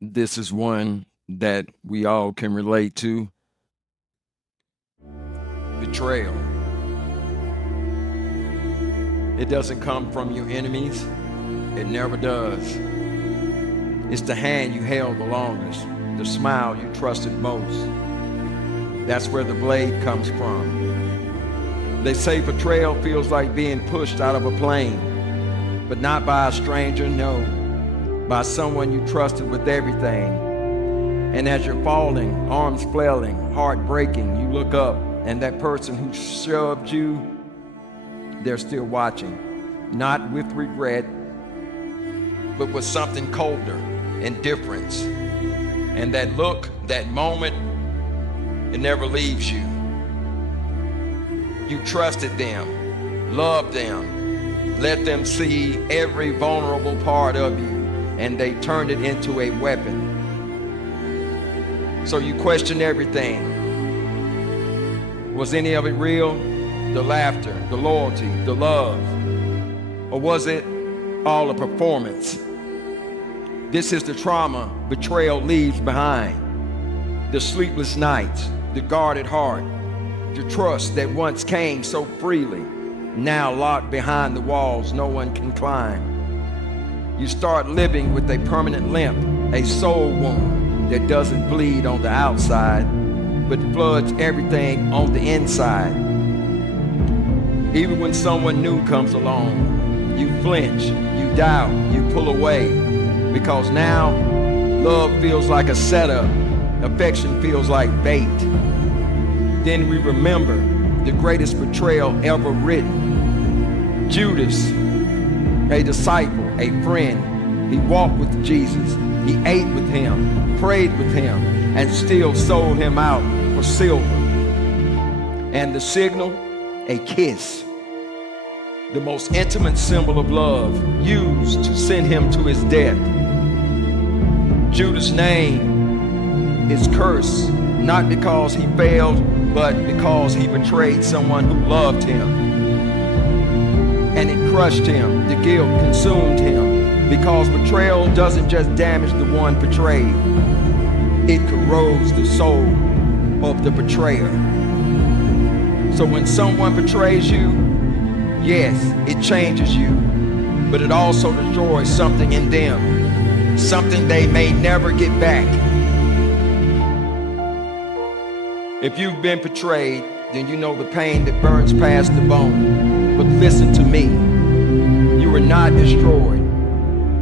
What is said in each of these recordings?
This is one that we all can relate to. Betrayal. It doesn't come from your enemies. It never does. It's the hand you held the longest, the smile you trusted most. That's where the blade comes from. They say betrayal feels like being pushed out of a plane, but not by a stranger, no, by someone you trusted with everything. And as you're falling, arms flailing, heart breaking, you look up, and that person who shoved you, they're still watching, not with regret, but with something colder, indifference. And that look, that moment, it never leaves you. You trusted them, loved them, let them see every vulnerable part of you, and they turned it into a weapon. So you question everything. Was any of it real? The laughter, the loyalty, the love? Or was it all a performance? This is the trauma betrayal leaves behind. The sleepless nights, the guarded heart, the trust that once came so freely, now locked behind the walls no one can climb. You start living with a permanent limp, a soul wound that doesn't bleed on the outside, but floods everything on the inside. Even when someone new comes along, you flinch, you doubt, you pull away, because now love feels like a setup, affection feels like bait. Then we remember the greatest betrayal ever written. Judas, a disciple, a friend. He walked with Jesus. He ate with him, prayed with him, and still sold him out for silver. And the signal, a kiss. The most intimate symbol of love used to send him to his death. Judas' name is cursed, not because he failed, but because he betrayed someone who loved him. And it crushed him, the guilt consumed him, because betrayal doesn't just damage the one betrayed, it corrodes the soul of the betrayer. So when someone betrays you, yes, it changes you, but it also destroys something in them, something they may never get back. If you've been betrayed, then you know the pain that burns past the bone. But listen to me, you were not destroyed,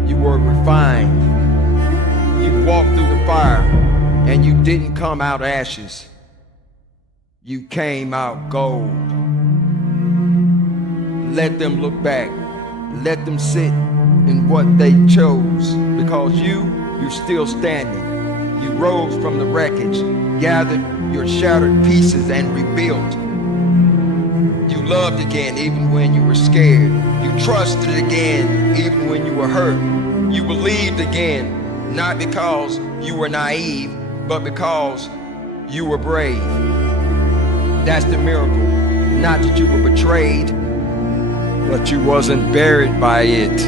you were refined. You walked through the fire, and you didn't come out ashes. You came out gold. Let them look back. Let them sit in what they chose, because you're still standing. You rose from the wreckage, gathered your shattered pieces and rebuilt. You loved again even when you were scared. You trusted again even when you were hurt. You believed again, not because you were naive, but because you were brave. That's the miracle. Not that you were betrayed, but you wasn't buried by it.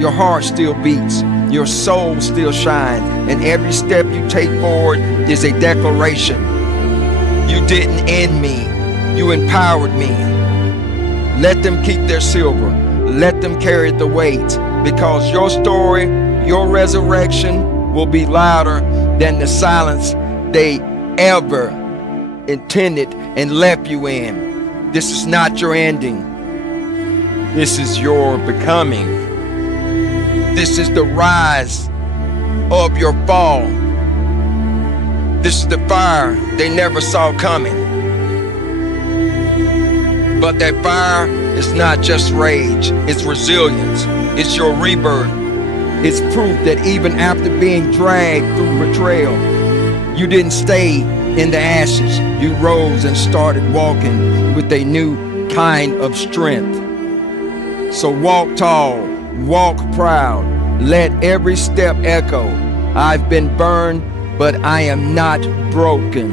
Your heart still beats, your soul still shines, and every step you take forward is a declaration. You didn't end me, you empowered me. Let them keep their silver, let them carry the weight, because your story, your resurrection will be louder than the silence they ever intended and left you in. This is not your ending. This is your becoming. This is the rise of your fall. This is the fire they never saw coming. But that fire is not just rage, it's resilience, it's your rebirth. It's proof that even after being dragged through betrayal, you didn't stay in the ashes. You rose and started walking with a new kind of strength. So walk tall, walk proud, let every step echo. I've been burned, but I am not broken.